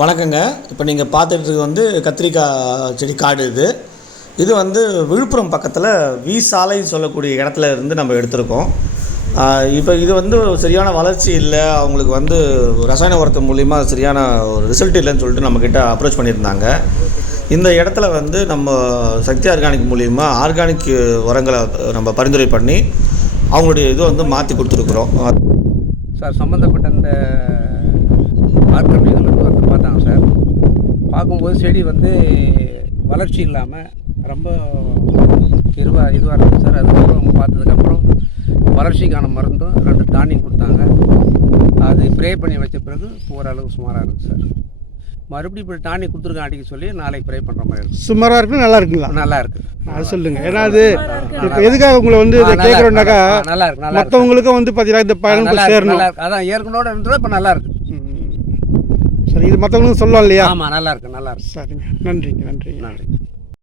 வணக்கங்க. இப்போ நீங்கள் பார்த்துட்டு வந்து கத்திரிக்காய் செடி காடு இது. இது வந்து விழுப்புரம் பக்கத்தில் வி சாலைன்னு சொல்லக்கூடிய இடத்துல இருந்து நம்ம எடுத்திருக்கோம். இப்போ இது வந்து சரியான வளர்ச்சி இல்லை. அவங்களுக்கு வந்து ரசாயன உரத்து மூலிமா சரியான ஒரு ரிசல்ட் இல்லைன்னு சொல்லிட்டு நம்மக்கிட்ட அப்ரோச் பண்ணியிருந்தாங்க. இந்த இடத்துல வந்து நம்ம சக்தி ஆர்கானிக் மூலிமா ஆர்கானிக் உரங்களை நம்ம பரிந்துரை பண்ணி அவங்களுடைய இது வந்து மாற்றி கொடுத்துருக்குறோம். சார் சம்மந்தப்பட்ட அந்த ஆர்கனைஸ்லேருந்து வந்து பார்த்தாங்க சார் பார்க்கும்போது செடி வந்து வளர்ச்சி இல்லாமல் ரொம்ப இதுவாக இதுவாக இருக்குது சார். அதுக்கப்புறம் அவங்க பார்த்ததுக்கப்புறம் வளர்ச்சிக்கான மருந்தும் ரெண்டு டானிக் கொடுத்தாங்க. அது ப்ரே பண்ணி வச்ச பிறகு ஓரளவு சுமாராக இருக்குது சார். மறுபடியும் இப்போ டானிக் கொடுத்துருக்கேன் அடிக்க சொல்லி நாளைக்கு ப்ரே பண்ணுற மாதிரி இருக்குது சுமாராக இருக்குன்னு நல்லா இருக்குங்களா? நல்லா இருக்குது அது சொல்லுங்க. ஏன்னா அது இப்போ எதுக்காக உங்களை வந்து இதை நல்லா இருக்கு, கேட்குறோம்னாக்கா நல்லா- இருக்கு இருக்கு. மற்றவங்களுக்கும் வந்து பார்த்தீங்கன்னா இந்த பயன் நல்லா போய் இருக்கு, சேரணும். இருக்கு. அதான் ஏற்கனோட இருந்தது இப்போ நல்லா இருக்கு. சரி இது மற்றவங்களுக்கும் சொல்லலாம் இல்லையா? ஆமாம் நல்லா இருக்கு நல்லா இருக்கு. சரிங்க. நன்றிங்க நன்றிங்க. நன்றி.